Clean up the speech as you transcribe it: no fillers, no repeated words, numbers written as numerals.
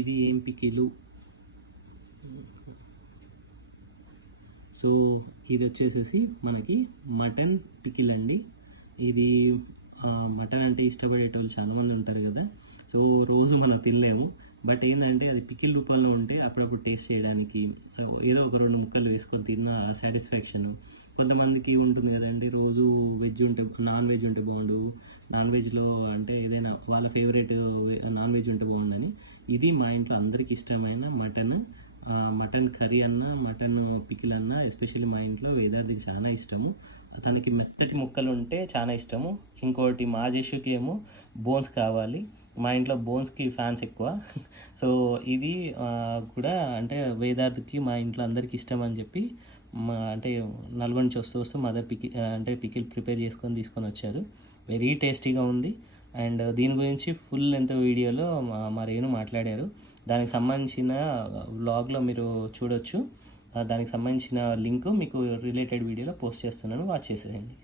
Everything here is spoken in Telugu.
ఇది ఏం పికిలు. సో ఇది వచ్చేసేసి మనకి మటన్ పికిల్ అండి. ఇది మటన్ అంటే ఇష్టపడేటోళ్ళు చాలామంది ఉంటారు కదా. సో రోజు మనం తినలేము, బట్ ఏంటంటే అది పికిల్ రూపంలో ఉంటే అప్పుడప్పుడు టేస్ట్ చేయడానికి ఏదో ఒక 2 ముక్కలు వేసుకొని తిన్న సాటిస్ఫాక్షన్ కొంతమందికి ఉంటుంది కదండి. రోజు వెజ్ ఉంటే నాన్ వెజ్ ఉంటే బాగుండు, నాన్ వెజ్లో అంటే ఏదైనా వాళ్ళ ఫేవరెట్ నాన్ వెజ్ ఉంటే బాగుండని. ఇది మా ఇంట్లో అందరికి ఇష్టమైన మటన్ కర్రీ అన్న, మటన్ పికిల్ అన్న, ఎస్పెషల్లీ మా ఇంట్లో వేదార్థికి చాలా ఇష్టము. తనకి మెత్తటి ముక్కలు ఉంటే చాలా ఇష్టము. ఇంకోటి మా జేషుకి ఏమో బోన్స్ కావాలి. మా ఇంట్లో బోన్స్కి ఫ్యాన్స్ ఎక్కువ. సో ఇది కూడా అంటే వేదార్థికి మా ఇంట్లో అందరికీ ఇష్టం అని చెప్పి అంటే నల్గొండ నుంచి వస్తూ మదర్ పికిల్ ప్రిపేర్ తీసుకొని వచ్చారు. వెరీ టేస్టీగా ఉంది. అండ్ దీని గురించి ఫుల్ లెంత్ వీడియోలో మా రేణు మాట్లాడారు. దానికి సంబంధించిన వ్లాగ్లో మీరు చూడొచ్చు. దానికి సంబంధించిన లింక్ మీకు రిలేటెడ్ వీడియోలో పోస్ట్ చేస్తున్నాను, వాచ్ చేసేయండి.